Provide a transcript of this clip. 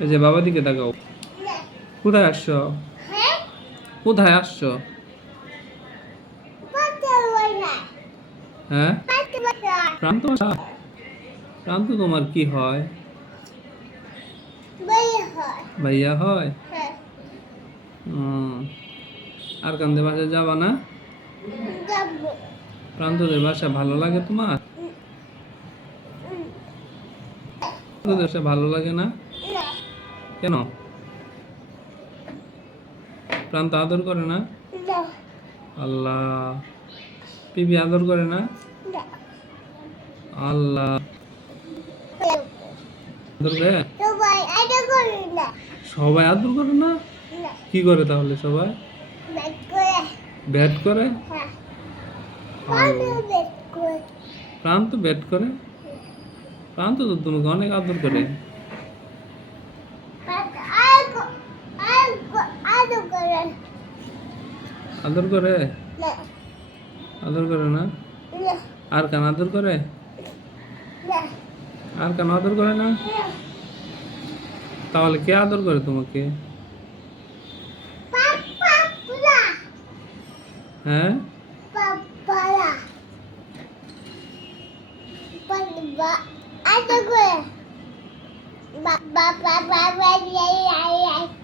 এই যে বাবা দিকে তাকাও। কোথায় আসছো? কোথায় আসছো? হ্যাঁ, প্রান্ত বাসা। প্রান্ত তোমার কি হয়? ভাইয়া হয়। হুম। আর কান্দের বাসায় যাবা না? প্রান্তদের বাসা ভালো লাগে তোমার? প্রান্তদের বাসা ভালো লাগে না কেন? প্রান্ত আদর করে না? আল্লাহ। পিপি আদর করে না? আল্লাহ। আদর করে? সবাই আদর করে না? কি করে তাহলে সবাই? ব্যাট করে? প্রান্ত ব্যাট করে? প্রান্ত তো তোমাকে অনেক আদর করে। আদর করে? আদর করে না? আর কেন আদর করে? আর কেন আদর করে না? তাহলে কে আদর করে তোমাকে? হ্যাঁ, Ba ba ba ba ba ba ba ba